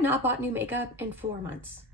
have not bought new makeup in 4 months.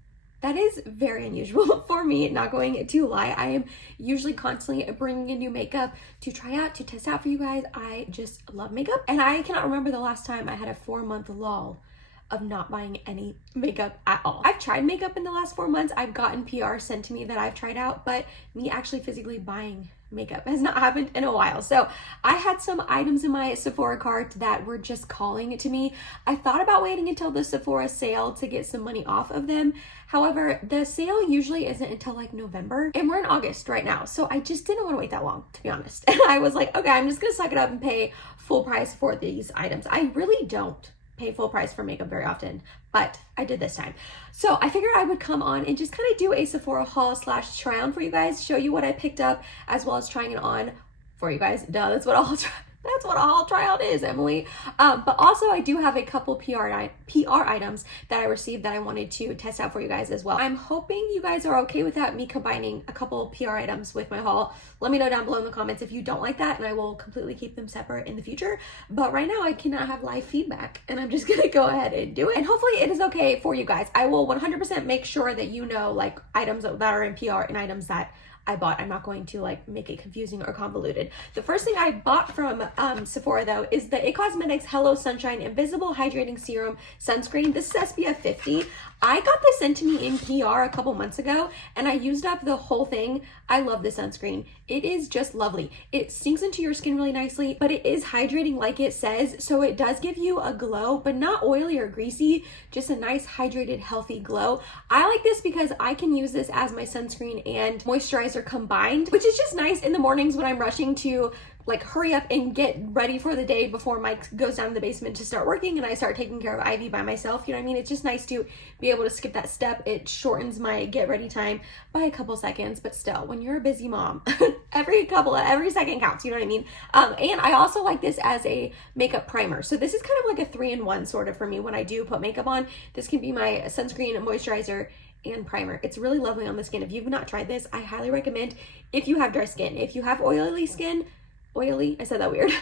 That is very unusual for me, not going to lie. I am usually constantly bringing in new makeup to try out, to test out for you guys. I just love makeup, and I cannot remember the last time I had a 4-month lull of not buying any makeup at all. I've tried makeup in the last 4 months. I've gotten PR sent to me that I've tried out, but me actually physically buying makeup has not happened in a while. So I had some items in my Sephora cart that were just calling to me. I thought about waiting until the Sephora sale to get some money off of them. However, the sale usually isn't until like November, and we're in August right now. So I just didn't want to wait that long, to be honest. And I was like, okay, I'm just gonna suck it up and pay full price for these items. I really don't pay full price for makeup very often, but I did this time. So I figured I would come on and just kind of do a Sephora haul / try on for you guys, show you what I picked up, as well as trying it on for you guys. Duh, that's what a haul try on is, Emily. But also I do have a couple PR items that I received that I wanted to test out for you guys as well. I'm hoping you guys are okay with that, me combining a couple PR items with my haul. Let me know down below in the comments if you don't like that, and I will completely keep them separate in the future. But right now I cannot have live feedback, and I'm just gonna go ahead and do it. And hopefully it is okay for you guys. I will 100% make sure that you know like items that are in PR and items that I bought. I'm not going to like make it confusing or convoluted. The first thing I bought from Sephora though is the It Cosmetics Hello Sunshine Invisible Hydrating Serum Sunscreen. This is SPF 50. I got this sent to me in PR a couple months ago, and I used up the whole thing. I love this sunscreen. It is just lovely. It sinks into your skin really nicely, but it is hydrating like it says, so it does give you a glow, but not oily or greasy, just a nice hydrated, healthy glow. I like this because I can use this as my sunscreen and moisturizer combined, which is just nice in the mornings when I'm rushing to like hurry up and get ready for the day before Mike goes down to the basement to start working and I start taking care of Ivy by myself. You know what I mean? It's just nice to be able to skip that step. It shortens my get ready time by a couple seconds, but still, when you're a busy mom, every second counts, you know what I mean? And I also like this as a makeup primer. So this is kind of like a 3-in-1 sort of for me when I do put makeup on. This can be my sunscreen, moisturizer, and primer. It's really lovely on the skin. If you've not tried this, I highly recommend. If you have dry skin, if you have oily skin, I said that weird,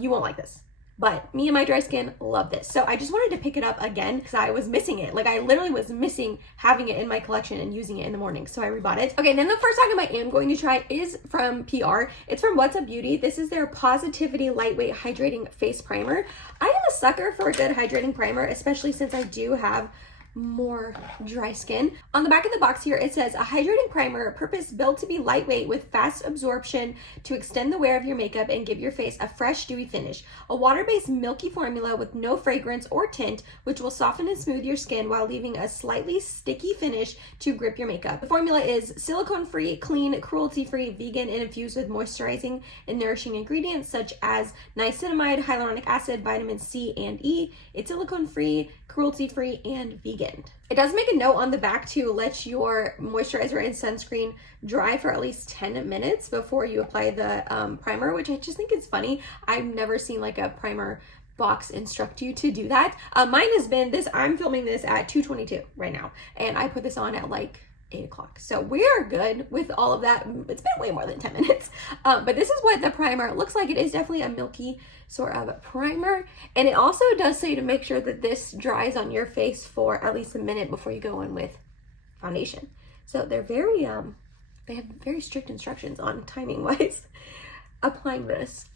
you won't like this. But me and my dry skin love this. So I just wanted to pick it up again because I was missing it. Like I literally was missing having it in my collection and using it in the morning. So I rebought it. Okay, then the first item I am going to try is from PR. It's from Huda Beauty. This is their Positivity Lightweight Hydrating Face Primer. I am a sucker for a good hydrating primer, especially since I do have more dry skin. On the back of the box here, it says a hydrating primer, purpose built to be lightweight with fast absorption to extend the wear of your makeup and give your face a fresh, dewy finish. A water-based milky formula with no fragrance or tint, which will soften and smooth your skin while leaving a slightly sticky finish to grip your makeup. The formula is silicone-free, clean, cruelty-free, vegan, and infused with moisturizing and nourishing ingredients such as niacinamide, hyaluronic acid, vitamin C and E. It's silicone-free, cruelty-free, and vegan. It does make a note on the back to let your moisturizer and sunscreen dry for at least 10 minutes before you apply the primer, which I just think is funny. I've never seen like a primer box instruct you to do that. Mine has been this, I'm filming this at 2:22 right now, and I put this on at like 8 o'clock. So we are good with all of that. It's been way more than 10 minutes. But this is what the primer looks like. It is definitely a milky sort of primer. And it also does say to make sure that this dries on your face for at least a minute before you go in with foundation. So they're very, they have very strict instructions on timing wise applying this.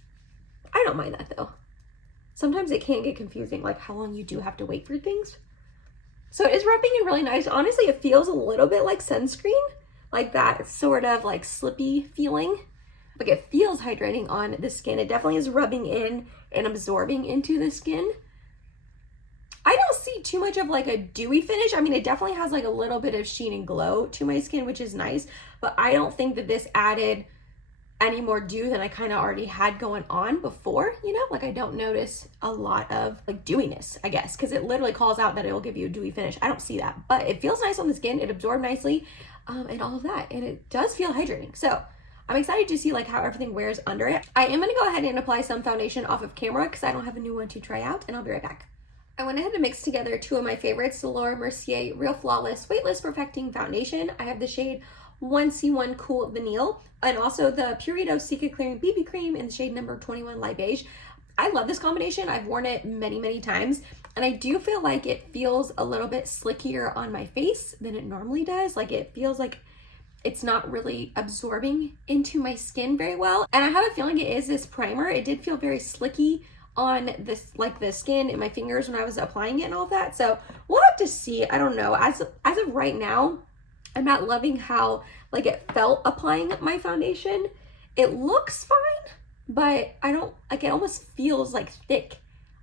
I don't mind that though. Sometimes it can get confusing, like how long you do have to wait for things. So it is rubbing in really nice. Honestly, it feels a little bit like sunscreen, like that sort of like slippy feeling. Like it feels hydrating on the skin. It definitely is rubbing in and absorbing into the skin. I don't see too much of like a dewy finish. I mean, it definitely has like a little bit of sheen and glow to my skin, which is nice. But I don't think that this added any more dew than I kind of already had going on before, you know? Like I don't notice a lot of like dewiness, I guess, because it literally calls out that it will give you a dewy finish. I don't see that, but it feels nice on the skin. It absorbed nicely and all of that. And it does feel hydrating. So I'm excited to see like how everything wears under it. I am going to go ahead and apply some foundation off of camera because I don't have a new one to try out, and I'll be right back. I went ahead to mix together two of my favorites, the Laura Mercier Real Flawless Weightless Perfecting Foundation. I have the shade 1C1 Cool Vanille and also the Purito Secret Clearing BB Cream in the shade number 21 Light Beige. I love this combination. I've worn it many, many times, and I do feel like it feels a little bit slickier on my face than it normally does. Like it feels like it's not really absorbing into my skin very well. And I have a feeling it is this primer. It did feel very slicky on this, like the skin and my fingers when I was applying it and all of that. So we'll have to see. I don't know. As of right now, I'm not loving how like it felt applying my foundation. It looks fine, but I don't, like it almost feels like thick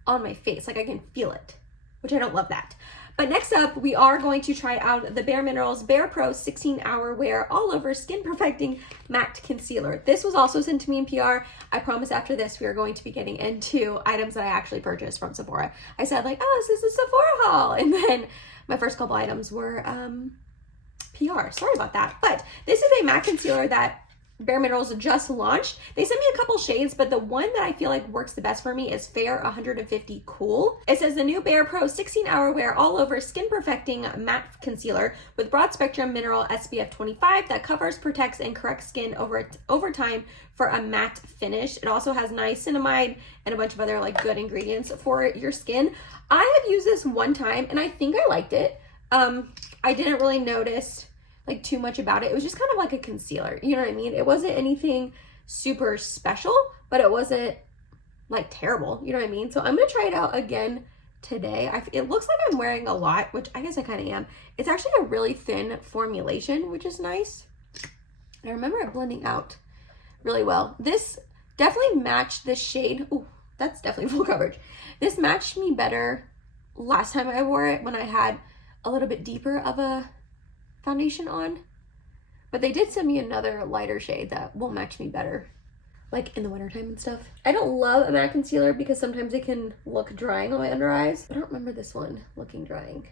on my face. Like I can feel it, which I don't love that. But next up, we are going to try out the Bare Minerals Bare Pro 16-Hour Wear All Over Skin Perfecting Matte Concealer. This was also sent to me in PR. I promise after this, we are going to be getting into items that I actually purchased from Sephora. I said like, oh, this is a Sephora haul. And then my first couple items were PR. Sorry about that. But this is a matte concealer that Bare Minerals just launched. They sent me a couple shades, but the one that I feel like works the best for me is Fair 150 Cool. It says the new Bare Pro 16-Hour Wear All Over Skin Perfecting Matte Concealer with broad spectrum mineral SPF 25 that covers, protects, and corrects skin over time for a matte finish. It also has niacinamide and a bunch of other like good ingredients for your skin. I have used this one time and I think I liked it. I didn't really notice like too much about it. It was just kind of like a concealer, you know what I mean? It wasn't anything super special, but it wasn't like terrible, you know what I mean? So I'm gonna try it out again today. It looks like I'm wearing a lot, which I guess I kind of am. It's actually a really thin formulation, which is nice. And I remember it blending out really well. This definitely matched the shade. Oh, that's definitely full coverage. This matched me better last time I wore it when I had a little bit deeper of a foundation on, but they did send me another lighter shade that will match me better like in the wintertime and stuff. I don't love a matte concealer because sometimes it can look drying on my under eyes. I don't remember this one looking drying.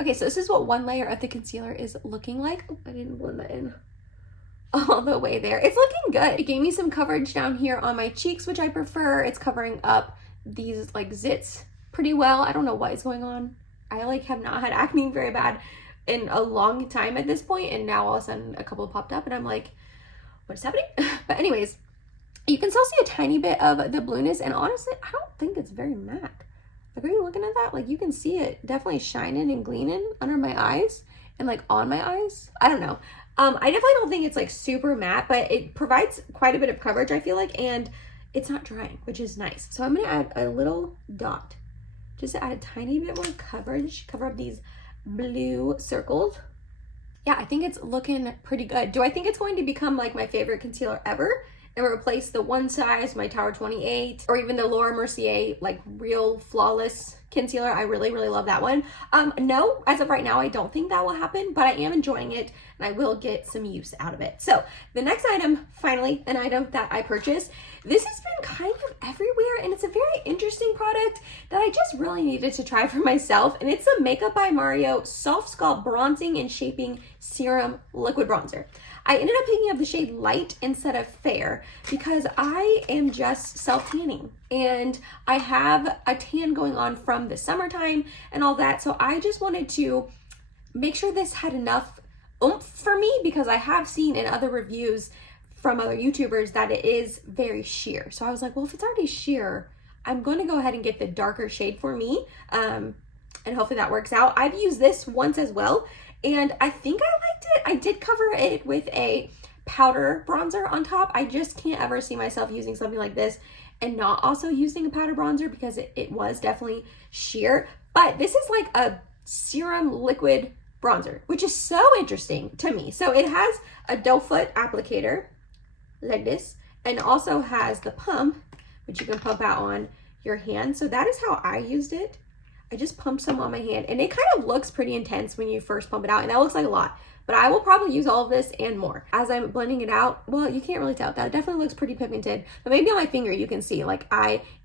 Okay, so this is what one layer of the concealer is looking like. Oh, I didn't blend that in all the way there. It's looking good. It gave me some coverage down here on my cheeks, which I prefer. It's covering up these like zits pretty well. I don't know what is going on. I like have not had acne very bad in a long time at this point, and now all of a sudden a couple popped up and I'm like, what is happening? But anyways, you can still see a tiny bit of the blueness, and honestly I don't think it's very matte. Like, are you looking at that? Like, you can see it definitely shining and gleaming under my eyes and like on my eyes. I don't know. I definitely don't think it's like super matte, but it provides quite a bit of coverage, I feel like, and it's not drying, which is nice. So I'm gonna add a little dot just to add a tiny bit more coverage, cover up these blue circles. Yeah, I think it's looking pretty good. Do I think it's going to become like my favorite concealer ever and replace the One Size, my Tower 28, or even the Laura Mercier like Real Flawless concealer? I really, really love that one. No, as of right now, I don't think that will happen, but I am enjoying it and I will get some use out of it. So the next item, finally, an item that I purchased. This has been kind of everywhere, and it's a very interesting product that I just really needed to try for myself, and it's the Makeup by Mario Soft Sculpt Bronzing and Shaping Serum Liquid Bronzer. I ended up picking up the shade Light instead of Fair because I am just self-tanning and I have a tan going on from the summertime and all that. So I just wanted to make sure this had enough oomph for me, because I have seen in other reviews from other YouTubers that it is very sheer. So I was like, well, if it's already sheer, I'm going to go ahead and get the darker shade for me. And hopefully that works out. I've used this once as well, and I think I liked it. I did cover it with a powder bronzer on top. I just can't ever see myself using something like this and not also using a powder bronzer, because it was definitely sheer. But this is like a serum liquid bronzer, which is so interesting to me. So it has a doe foot applicator like this, and also has the pump, which you can pump out on your hand. So that is how I used it. I just pumped some on my hand, and it kind of looks pretty intense when you first pump it out, and that looks like a lot, but I will probably use all of this and more as I'm blending it out. Well, you can't really tell that. It definitely looks pretty pigmented, but maybe on my finger you can see like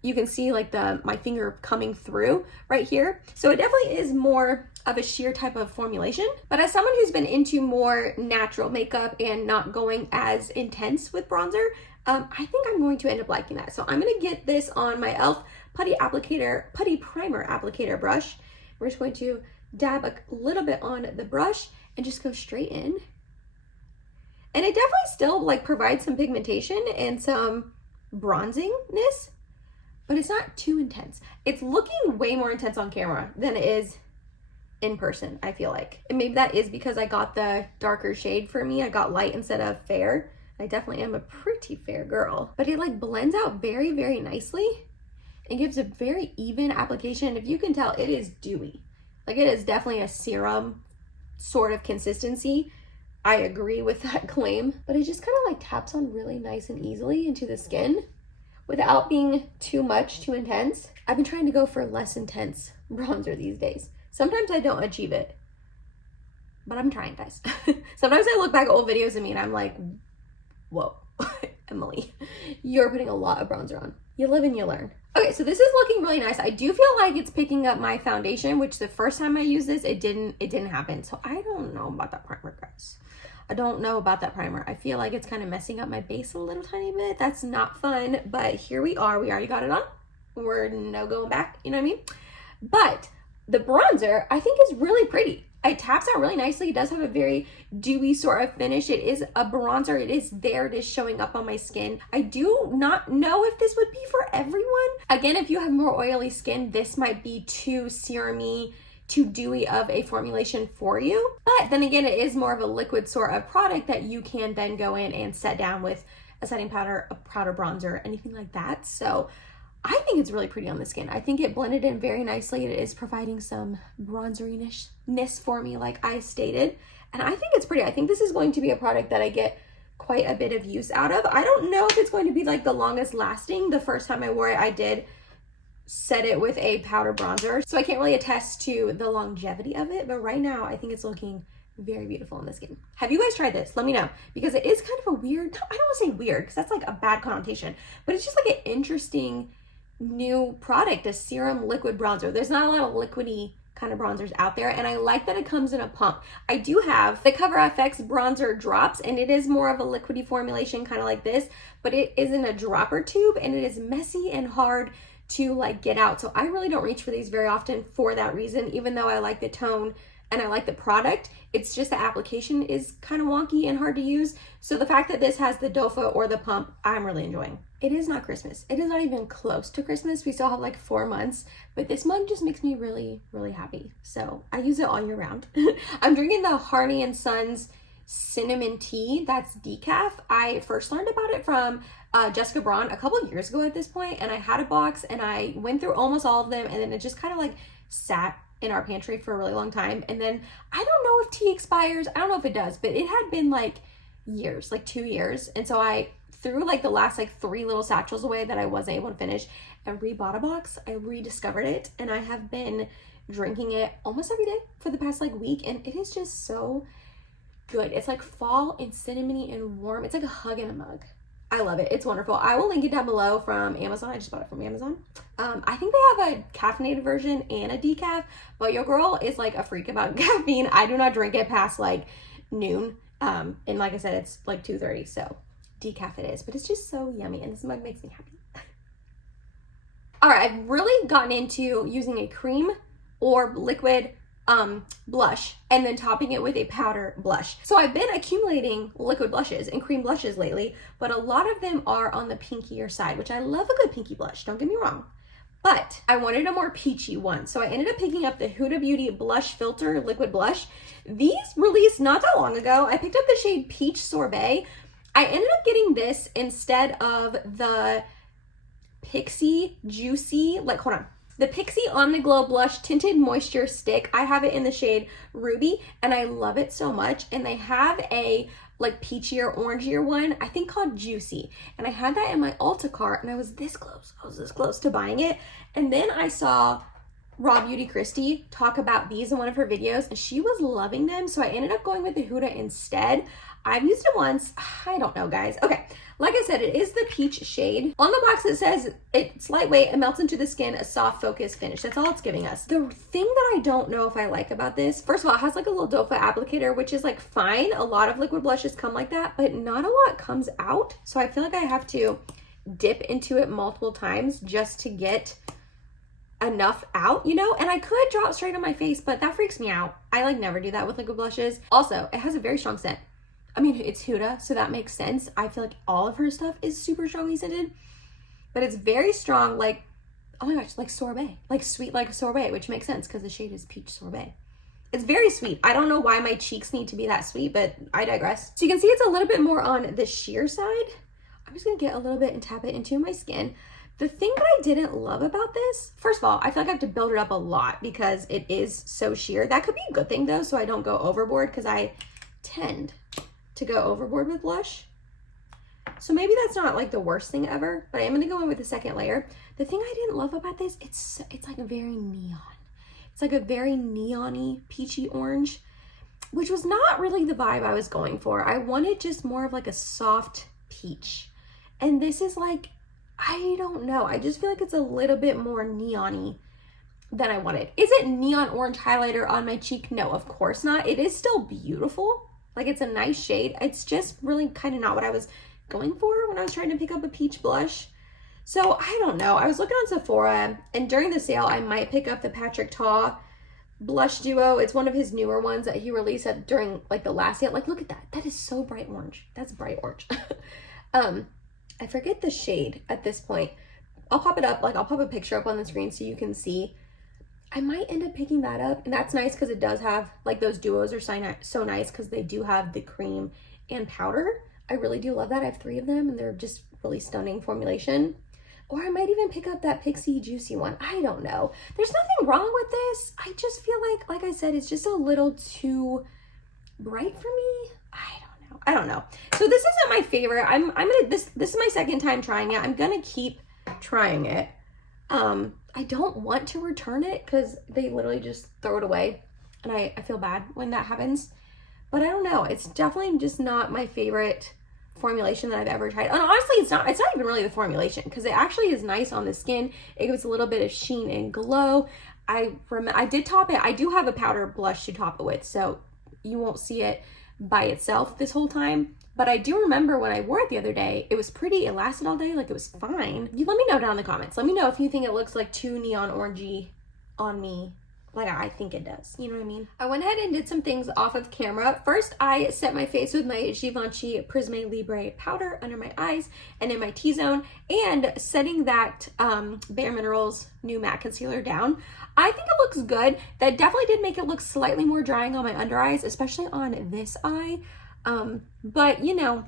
you can see like my finger coming through right here. So it definitely is more of a sheer type of formulation. But as someone who's been into more natural makeup and not going as intense with bronzer, I think I'm going to end up liking that. So I'm gonna get this on my e.l.f. Putty Primer Applicator brush. We're just going to dab a little bit on the brush and just go straight in. And it definitely still like provides some pigmentation and some bronzingness, but it's not too intense. It's looking way more intense on camera than it is in person, I feel like. And maybe that is because I got the darker shade for me. I got light instead of fair. I definitely am a pretty fair girl, but it like blends out very, very nicely and gives a very even application. If you can tell, it is dewy. Like it is definitely a serum sort of consistency. I agree with that claim, but it just kind of like taps on really nice and easily into the skin without being too much, too intense. I've been trying to go for less intense bronzer these days. Sometimes I don't achieve it, but I'm trying, guys. Sometimes I look back at old videos of me and I'm like, whoa, Emily, you're putting a lot of bronzer on. You live and you learn. Okay, so this is looking really nice. I do feel like it's picking up my foundation, which the first time I used this, it didn't happen. So I don't know about that primer, guys. I don't know about that primer. I feel like it's kind of messing up my base a little tiny bit. That's not fun, but here we are. We already got it on. We're no going back, you know what I mean? But the bronzer, I think, is really pretty. It taps out really nicely. It does have a very dewy sort of finish. It is a bronzer. It is there. It is showing up on my skin. I do not know if this would be for everyone. Again, if you have more oily skin, this might be too serum-y, too dewy of a formulation for you. But then again, it is more of a liquid sort of product that you can then go in and set down with a setting powder, a powder bronzer, anything like that. So I think it's really pretty on the skin. I think it blended in very nicely. It is providing some bronzeriness for me, like I stated. And I think it's pretty. I think this is going to be a product that I get quite a bit of use out of. I don't know if it's going to be like the longest lasting. The first time I wore it, I did set it with a powder bronzer, so I can't really attest to the longevity of it, but right now I think it's looking very beautiful on the skin. Have you guys tried this? Let me know, because it is kind of a weird, I don't want to say weird because that's like a bad connotation, but it's just like an interesting new product, a serum liquid bronzer. There's not a lot of liquidy kind of bronzers out there, and I like that it comes in a pump. I do have the Cover FX bronzer drops, and it is more of a liquidy formulation, kind of like this, but it is in a dropper tube, and it is messy and hard to like get out. So I really don't reach for these very often for that reason. Even though I like the tone and I like the product, it's just the application is kind of wonky and hard to use. So the fact that this has the dofa or the pump, I'm really enjoying. It is not Christmas. It is not even close to Christmas. We still have like 4 months, but this month just makes me really, really happy. So I use it all year round. I'm drinking the Harney and Sons cinnamon tea. That's decaf. I first learned about it from Jessica Braun a couple of years ago at this point, and I had a box and I went through almost all of them, and then it just kind of like sat in our pantry for a really long time. And then I don't know if tea expires. I don't know if it does, but it had been like years, like 2 years. And so I threw like the last like 3 little satchels away that I wasn't able to finish and rebought a box. I rediscovered it, and I have been drinking it almost every day for the past like week, and it is just so good. It's like fall and cinnamony and warm. It's like a hug in a mug. I love it. It's wonderful. I will link it down below from Amazon. I just bought it from Amazon. I think they have a caffeinated version and a decaf, but your girl is like a freak about caffeine. I do not drink it past like noon. And like I said, it's like 2:30, so decaf it is, but it's just so yummy, and this mug makes me happy. All right, I've really gotten into using a cream or liquid blush and then topping it with a powder blush. So I've been accumulating liquid blushes and cream blushes lately, but a lot of them are on the pinkier side, which I love a good pinky blush, don't get me wrong. But I wanted a more peachy one, so I ended up picking up the Huda Beauty Blush Filter Liquid Blush. These released not that long ago. I picked up the shade Peach Sorbet. I ended up getting this instead of the Pixie Juicy, the Pixie On The Glow Blush Tinted Moisture Stick. I have it in the shade Ruby, and I love it so much. And they have a like peachier, orangier one, I think called Juicy. And I had that in my Ulta cart, and I was this close. I was this close to buying it. And then I saw Raw Beauty Christie talk about these in one of her videos, and she was loving them. So I ended up going with the Huda instead. I've used it once. I don't know, guys. Okay, like I said, it is the peach shade. On the box it says it's lightweight, it melts into the skin, a soft focus finish. That's all it's giving us. The thing that I don't know if I like about this, first of all, it has like a little doe-foot applicator, which is like fine. A lot of liquid blushes come like that, but not a lot comes out. So I feel like I have to dip into it multiple times just to get enough out, you know? And I could draw it straight on my face, but that freaks me out. I like never do that with liquid blushes. Also, it has a very strong scent. I mean, it's Huda, so that makes sense. I feel like all of her stuff is super strongly scented, but it's very strong, like, oh my gosh, like sorbet, like sweet like a sorbet, which makes sense because the shade is peach sorbet. It's very sweet. I don't know why my cheeks need to be that sweet, but I digress. So you can see it's a little bit more on the sheer side. I'm just gonna get a little bit and tap it into my skin. The thing that I didn't love about this, first of all, I feel like I have to build it up a lot because it is so sheer. That could be a good thing though, so I don't go overboard, because I tend to go overboard with blush. So maybe that's not like the worst thing ever, but I am gonna go in with the second layer. The thing I didn't love about this, it's like a very neon. It's like a very neon-y, peachy orange, which was not really the vibe I was going for. I wanted just more of like a soft peach. And this is like, I don't know. I just feel like it's a little bit more neon-y than I wanted. Is it neon orange highlighter on my cheek? No, of course not. It is still beautiful. Like, it's a nice shade. It's just really kind of not what I was going for when I was trying to pick up a peach blush. So I don't know. I was looking on Sephora, and during the sale, I might pick up the Patrick Ta blush duo. It's one of his newer ones that he released during like the last sale. Like, look at that. That is so bright orange. That's bright orange. I forget the shade at this point. I'll pop it up. Like, I'll pop a picture up on the screen so you can see. I might end up picking that up, and that's nice because it does have, like, those duos are so nice because they do have the cream and powder. I really do love that. I have 3 of them, and they're just really stunning formulation. Or I might even pick up that Pixie Juicy one. I don't know. There's nothing wrong with this. I just feel like I said, it's just a little too bright for me. I don't know. So this isn't my favorite. I'm gonna, this is my second time trying it. I'm gonna keep trying it. I don't want to return it because they literally just throw it away, and I feel bad when that happens. But I don't know. It's definitely just not my favorite formulation that I've ever tried. And honestly, it's not even really the formulation, because it actually is nice on the skin. It gives a little bit of sheen and glow. I did top it. I do have a powder blush to top it with, so you won't see it by itself this whole time. But I do remember when I wore it the other day, it was pretty, it lasted all day, like it was fine. You let me know down in the comments. Let me know if you think it looks like too neon orangey on me, like I think it does. You know what I mean? I went ahead and did some things off of camera. First, I set my face with my Givenchy Prisme Libre powder under my eyes and in my T-zone, and setting that Bare Minerals new matte concealer down. I think it looks good. That definitely did make it look slightly more drying on my under eyes, especially on this eye. But you know,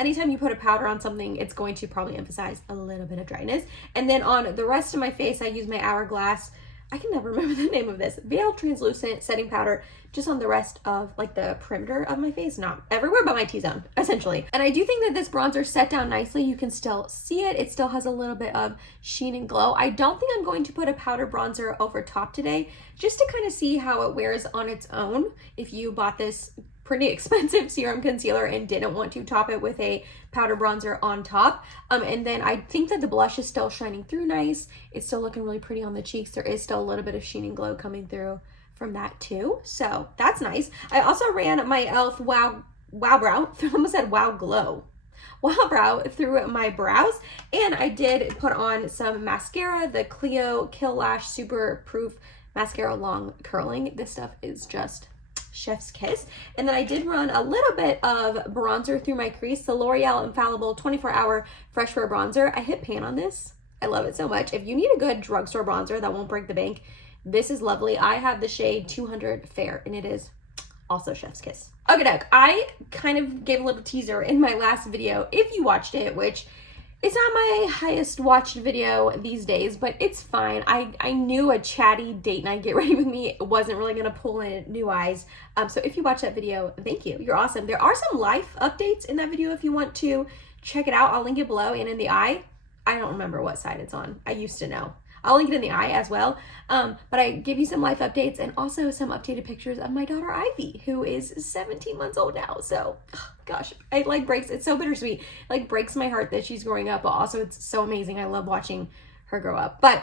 anytime you put a powder on something, it's going to probably emphasize a little bit of dryness. And then on the rest of my face, I use my Hourglass, I can never remember the name of this, Veil Translucent Setting Powder, just on the rest of like the perimeter of my face, not everywhere but my T-zone, essentially. And I do think that this bronzer set down nicely. You can still see it. It still has a little bit of sheen and glow. I don't think I'm going to put a powder bronzer over top today, just to kind of see how it wears on its own. If you bought this pretty expensive serum concealer and didn't want to top it with a powder bronzer on top. And then I think that the blush is still shining through nice. It's still looking really pretty on the cheeks. There is still a little bit of sheen and glow coming through from that too. So that's nice. I also ran my e.l.f. Wow Brow, I almost said Wow Glow. Wow Brow through my brows. And I did put on some mascara, the Clio Kill Lash Super Proof Mascara Long Curling. This stuff is just chef's kiss. And then I did run a little bit of bronzer through my crease, the L'Oreal Infallible 24-Hour Fresh Wear Bronzer. I hit pan on this. I love it so much. If you need a good drugstore bronzer that won't break the bank, this is lovely. I have the shade 200 Fair, and it is also chef's kiss. Okay, doke. I kind of gave a little teaser in my last video, if you watched it, which it's not my highest watched video these days, but it's fine. I knew a chatty date night get ready with me wasn't really gonna pull in new eyes. So if you watched that video, thank you. You're awesome. There are some life updates in that video if you want to check it out. I'll link it below and in the eye. I don't remember what side it's on. I used to know. I'll link it in the eye as well. But I give you some life updates and also some updated pictures of my daughter Ivy, who is 17 months old now. So, gosh, it like breaks, it's so bittersweet. It like breaks my heart that she's growing up, but also it's so amazing. I love watching her grow up. But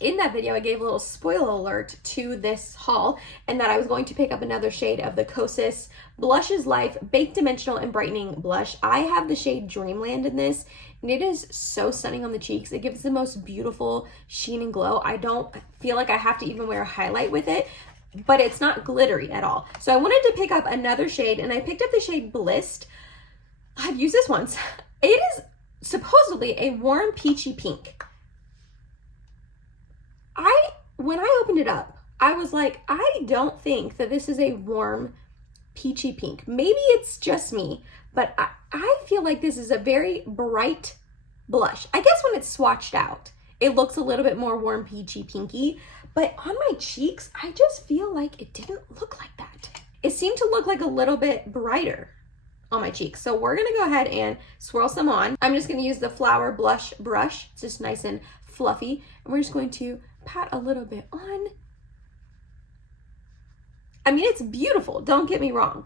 in that video, I gave a little spoiler alert to this haul, and that I was going to pick up another shade of the Kosas Blush is Life Baked Dimensional and Brightening Blush. I have the shade Dreamland in this, and it is so stunning on the cheeks. It gives the most beautiful sheen and glow. I don't feel like I have to even wear a highlight with it. but it's not glittery at all. So I wanted to pick up another shade, and I picked up the shade Blissed. I've used this once. It is supposedly a warm peachy pink. When I opened it up, I was like, I don't think that this is a warm peachy pink. Maybe it's just me, but I feel like this is a very bright blush. I guess when it's swatched out, it looks a little bit more warm peachy pinky, but on my cheeks, I just feel like it didn't look like that. It seemed to look like a little bit brighter on my cheeks. So we're gonna go ahead and swirl some on. I'm just gonna use the Flower Blush brush. It's just nice and fluffy. And we're just going to pat a little bit on. I mean, it's beautiful, don't get me wrong,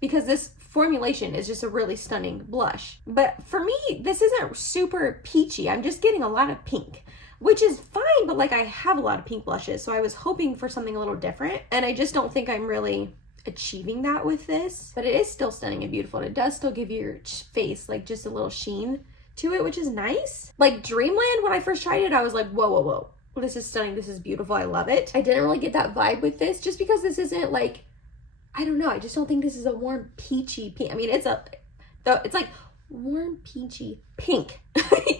because this formulation is just a really stunning blush. But for me, this isn't super peachy. I'm just getting a lot of pink, which is fine, but like I have a lot of pink blushes, so I was hoping for something a little different, and I just don't think I'm really achieving that with this. But it is still stunning and beautiful, and it does still give your face like just a little sheen to it, which is nice. Like Dreamland, when I first tried it, I was like, whoa, whoa, whoa. This is stunning. This is beautiful. I love it. I didn't really get that vibe with this just because this isn't like, I don't know. I just don't think this is a warm peachy pink. I mean, it's like warm peachy pink,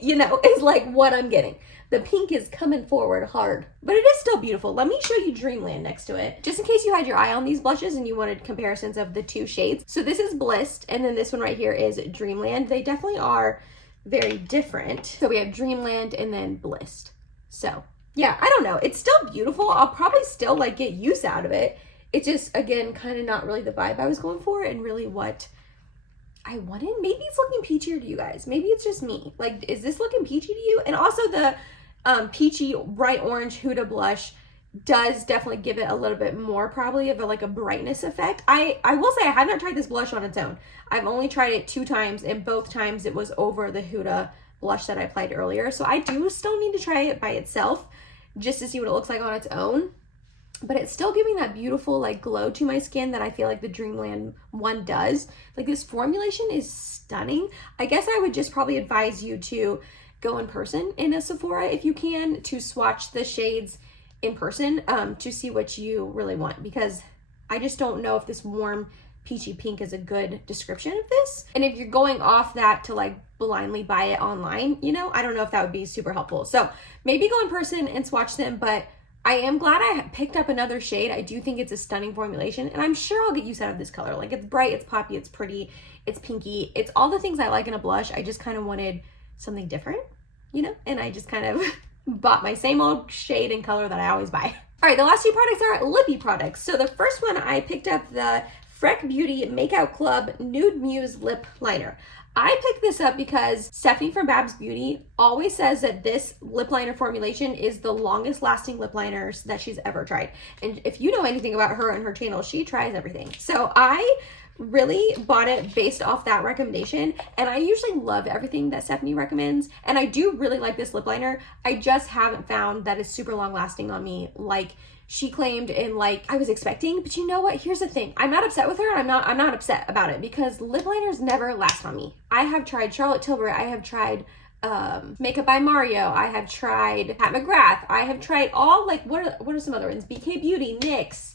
you know, is like what I'm getting. The pink is coming forward hard, but it is still beautiful. Let me show you Dreamland next to it, just in case you had your eye on these blushes and you wanted comparisons of the two shades. So this is Blissed, and then this one right here is Dreamland. They definitely are very different. So we have Dreamland and then Blissed. So yeah, I don't know. It's still beautiful. I'll probably still like get use out of it. It's just, again, kind of not really the vibe I was going for and really what I wanted. Maybe it's looking peachier to you guys. Maybe it's just me. Like, is this looking peachy to you? And also the peachy bright orange Huda blush does definitely give it a little bit more probably of a brightness effect. I will say I have not tried this blush on its own. I've only tried it 2 times, and both times it was over the Huda blush that I applied earlier. So I do still need to try it by itself just to see what it looks like on its own. But it's still giving that beautiful like glow to my skin that I feel like the Dreamland one does. Like this formulation is stunning. I guess I would just probably advise you to go in person in a Sephora if you can, to swatch the shades in person to see what you really want, because I just don't know if this warm peachy pink is a good description of this. And if you're going off that to like blindly buy it online, you know, I don't know if that would be super helpful. So maybe go in person and swatch them, but I am glad I picked up another shade. I do think it's a stunning formulation, and I'm sure I'll get use out of this color. Like, it's bright, it's poppy, it's pretty, it's pinky. It's all the things I like in a blush. I just kind of wanted something different, you know, and I just kind of bought my same old shade and color that I always buy. All right, the last 2 products are lippy products. So the first one, I picked up the Freck Beauty Makeout Club Nude Muse Lip Liner. I picked this up because Stephanie from Babs Beauty always says that this lip liner formulation is the longest lasting lip liners that she's ever tried. And if you know anything about her and her channel, she tries everything. So I really bought it based off that recommendation, and I usually love everything that Stephanie recommends, and I do really like this lip liner. I just haven't found that it's super long lasting on me like she claimed and like I was expecting. But you know what? Here's the thing. I'm not upset with her, and I'm not upset about it, because lip liners never last on me. I have tried Charlotte Tilbury. I have tried Makeup by Mario. I have tried Pat McGrath. I have tried all like what are some other ones? BK Beauty, NYX.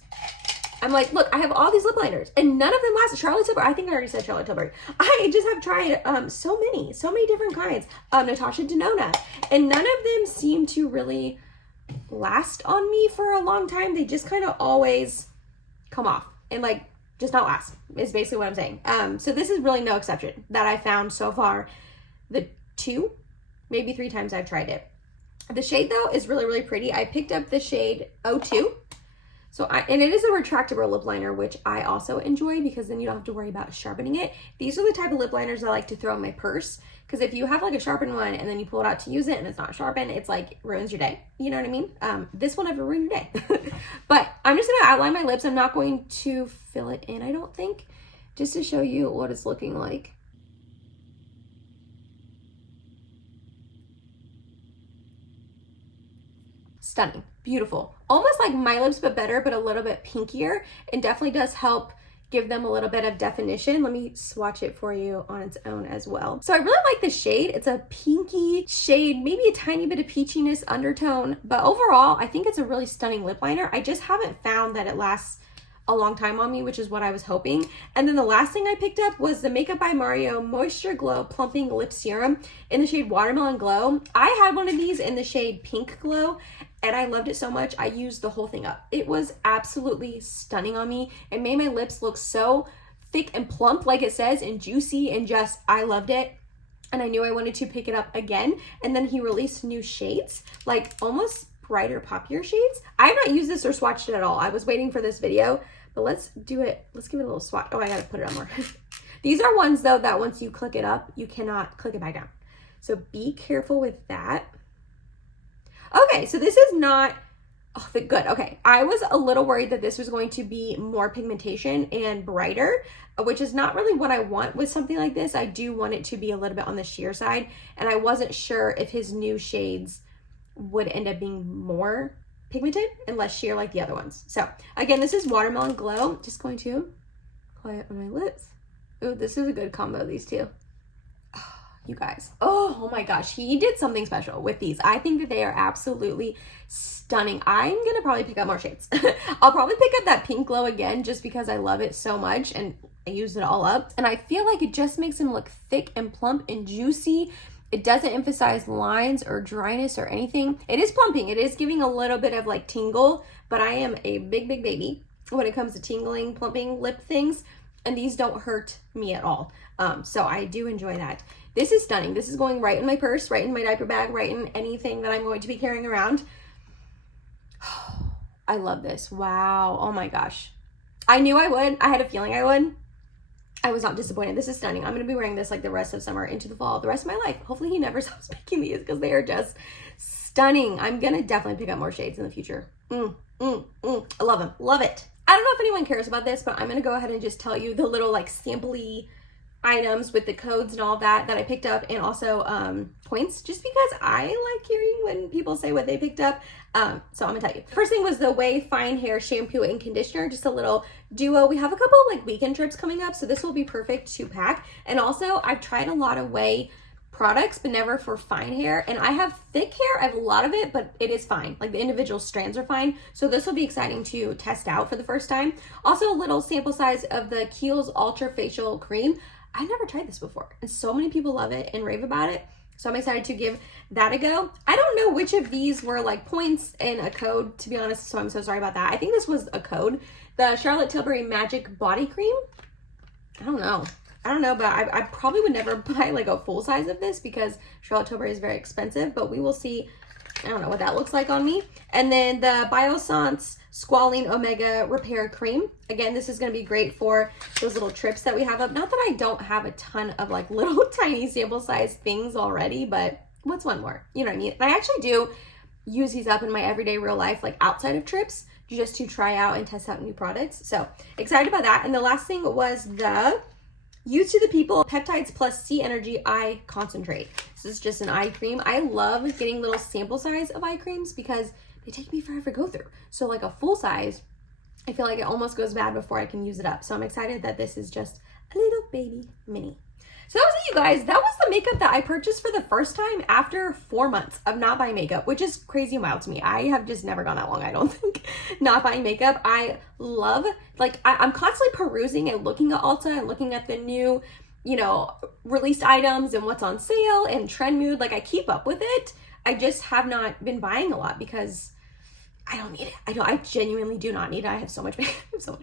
I'm like, look, I have all these lip liners and none of them last. Charlotte Tilbury, I think I already said Charlotte Tilbury. I just have tried so many different kinds. Natasha Denona, and none of them seem to really last on me for a long time. They just kind of always come off and like just not last is basically what I'm saying. So this is really no exception that I found so far. The 2, maybe 3 times I've tried it. The shade though is really, really pretty. I picked up the shade 02. And it is a retractable lip liner, which I also enjoy because then you don't have to worry about sharpening it. These are the type of lip liners I like to throw in my purse, because if you have like a sharpened one and then you pull it out to use it and it's not sharpened, it's like ruins your day. You know what I mean? This will never ruin your day. But I'm just gonna outline my lips. I'm not going to fill it in, I don't think, just to show you what it's looking like. Stunning, beautiful, almost like my lips but better, but a little bit pinkier, and definitely does help give them a little bit of definition. Let me swatch it for you on its own as well. So I really like the shade. It's a pinky shade, maybe a tiny bit of peachiness undertone, but overall, I think it's a really stunning lip liner. I just haven't found that it lasts a long time on me, which is what I was hoping. And then the last thing I picked up was the Makeup by Mario Moisture Glow Plumping Lip Serum in the shade Watermelon Glow. I had one of these in the shade Pink Glow, and I loved it so much, I used the whole thing up. It was absolutely stunning on me. It made my lips look so thick and plump, like it says, and juicy, and just, I loved it. And I knew I wanted to pick it up again. And then he released new shades, like almost brighter, poppier shades. I have not used this or swatched it at all. I was waiting for this video, but let's do it. Let's give it a little swatch. Oh, I gotta put it on more. These are ones though that once you click it up, you cannot click it back down. So be careful with that. Okay, so this is not, oh, good. Okay, I was a little worried that this was going to be more pigmentation and brighter, which is not really what I want with something like this. I do want it to be a little bit on the sheer side, and I wasn't sure if his new shades would end up being more pigmented and less sheer like the other ones. So again, this is Watermelon Glow. Just going to apply it on my lips. Oh, this is a good combo of these two. Oh, you guys. Oh my gosh, he did something special with these. I think that they are absolutely stunning. I'm gonna probably pick up more shades. I'll probably pick up that Pink Glow again just because I love it so much and I used it all up. And I feel like it just makes him look thick and plump and juicy. It doesn't emphasize lines or dryness or anything. It is plumping. It is giving a little bit of like tingle, but I am a big baby when it comes to tingling, plumping lip things, and these don't hurt me at all. So I do enjoy that. This is stunning. This is going right in my purse, right in my diaper bag, right in anything that I'm going to be carrying around. I love this. Wow. Oh my gosh. I knew I would. I had a feeling I would. I was not disappointed. This is stunning. I'm going to be wearing this like the rest of summer into the fall, the rest of my life. Hopefully he never stops making these because they are just stunning. I'm going to definitely pick up more shades in the future. I love them. Love it. I don't know if anyone cares about this, but I'm going to go ahead and just tell you the little like sample-y items with the codes and all that I picked up, and also points, just because I like hearing when people say what they picked up. So I'm gonna tell you. First thing was the Way Fine Hair Shampoo and Conditioner, just a little duo. We have a couple like weekend trips coming up, so this will be perfect to pack. And also I've tried a lot of Way products, but never for fine hair. And I have thick hair. I have a lot of it, but it is fine. Like the individual strands are fine. So this will be exciting to test out for the first time. Also a little sample size of the Kiehl's Ultra Facial Cream. I've never tried this before, and so many people love it and rave about it. So I'm excited to give that a go. I don't know which of these were like points and a code, to be honest, so I'm so sorry about that. I think this was a code. The Charlotte Tilbury Magic Body Cream. I don't know, but I probably would never buy like a full size of this because Charlotte Tilbury is very expensive, but we will see. I don't know what that looks like on me. And then the Biossance Squalene Omega Repair Cream. Again, this is going to be great for those little trips that we have up. Not that I don't have a ton of like little tiny sample size things already, but what's one more? You know what I mean? And I actually do use these up in my everyday real life, like outside of trips, just to try out and test out new products. So excited about that. And the last thing was the Youth to the People Peptides Plus C Energy Eye Concentrate. This is just an eye cream. I love getting little sample size of eye creams because they take me forever to go through. So like a full size, I feel like it almost goes bad before I can use it up. So I'm excited that this is just a little baby mini. So that was it, you guys. That was the makeup that I purchased for the first time after 4 months of not buying makeup, which is crazy and wild to me. I have just never gone that long, I don't think, not buying makeup. I love, like, I'm constantly perusing and looking at Ulta and looking at the new, you know, released items and what's on sale and trend mood. Like, I keep up with it. I just have not been buying a lot because I don't need it. I genuinely do not need it. I have so much makeup,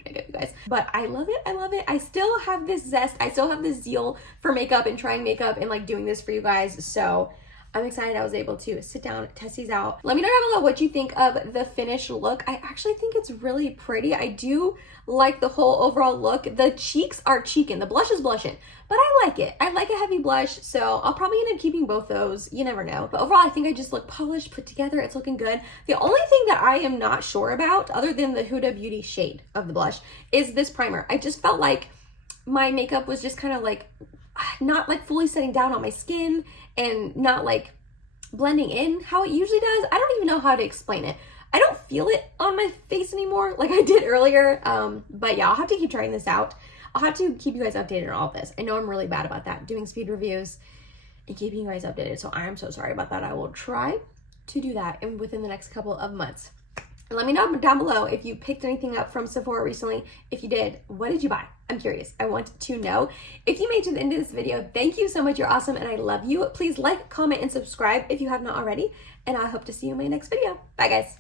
you guys. But I love it. I love it. I still have this zest. I still have this zeal for makeup and trying makeup and like doing this for you guys. So I'm excited I was able to sit down, test these out. Let me know down below what you think of the finished look. I actually think it's really pretty. I do like the whole overall look. The cheeks are cheeking. The blush is blushing. But I like it. I like a heavy blush, so I'll probably end up keeping both those. You never know. But overall, I think I just look polished, put together. It's looking good. The only thing that I am not sure about, other than the Huda Beauty shade of the blush, is this primer. I just felt like my makeup was just kind of like not like fully setting down on my skin and not like blending in how it usually does. I don't even know how to explain it. I don't feel it on my face anymore like I did earlier. But yeah, I'll have to keep trying this out. I'll have to keep you guys updated on all of this. I know I'm really bad about that, doing speed reviews and keeping you guys updated. So I am so sorry about that. I will try to do that within the next couple of months. And let me know down below if you picked anything up from Sephora recently. If you did, what did you buy? I'm curious. I want to know. If you made it to the end of this video, thank you so much. You're awesome and I love you. Please like, comment, and subscribe if you have not already. And I hope to see you in my next video. Bye, guys.